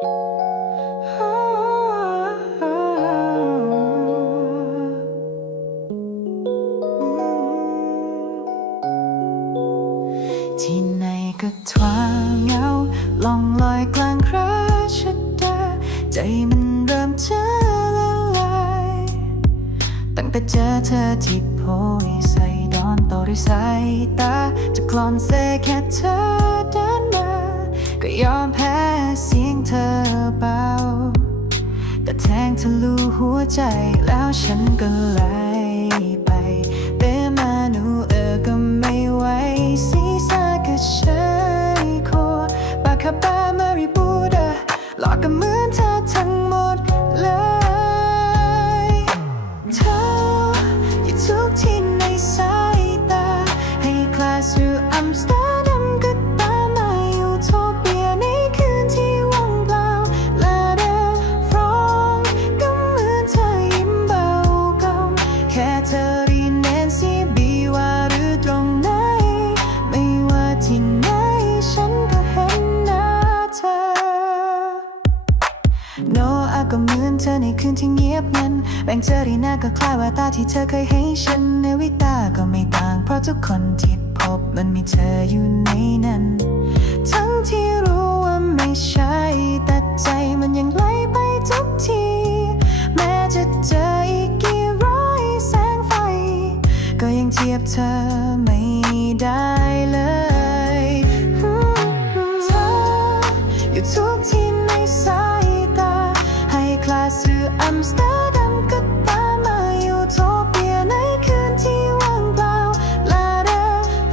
ที่ไหนก็ทว่าเงาล่องลอยกลางราชดาใจมันเริ่มจะละลายตั้งแต่เจอเธอที่โพยใส่ดอนต่อด้วยสายตา จะกลอนเซแค่เธอเดินมา ก็ยอมแพ้ ทะลุหัวใจแล้วฉันก็แล้ว โนอาก็เหมือนเธอในคืนที่เงียบงันแบ่งเธอดีหน้าก็คล้ายว่าตาที่เธอเคยให้ฉันในวิตาก็ไม่ต่าง เพราะทุกคนที่พบมันมีเธออยู่ในนั้น ทั้งที่รู้ว่าไม่ใช่แต่ใจมันยังไหลไปทุกที แม้จะเจออีกกี่ร้อยแสงไฟ ก็ยังเทียบเธอไม่ได้เลย เธออยู่ทุกที่ สเตอร์ดัมก็ตามมาอยู่โทเปียในคืนที่ว่างเปล่าลาเด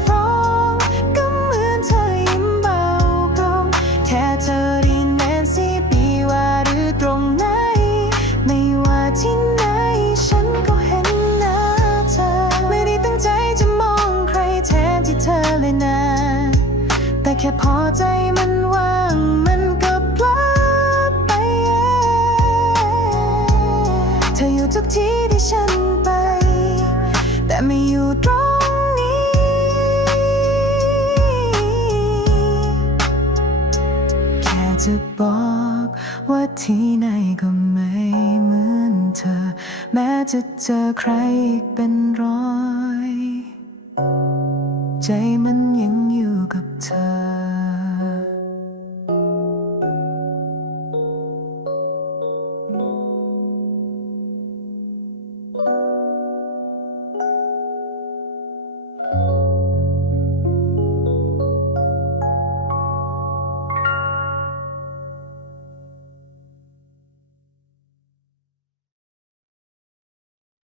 ฟรองก็เหมือนเธอยิ้มเบากลมแค่เธอได้แนนซี่ปีว่าหรือตรงไหน ไม่ว่าที่ไหนฉันก็เห็นหน้าเธอ ไม่ได้ตั้งใจจะมองใครแทนที่เธอเลยนะ แต่แค่พอใจมันว่า อยู่ทุกที่ที่ฉันไป แต่ไม่อยู่ตรงนี้ แค่จะบอกว่าที่ไหนก็ไม่เหมือนเธอ แม้จะเจอใครอีกเป็นร้อย ใจมันยังอยู่กับเธอ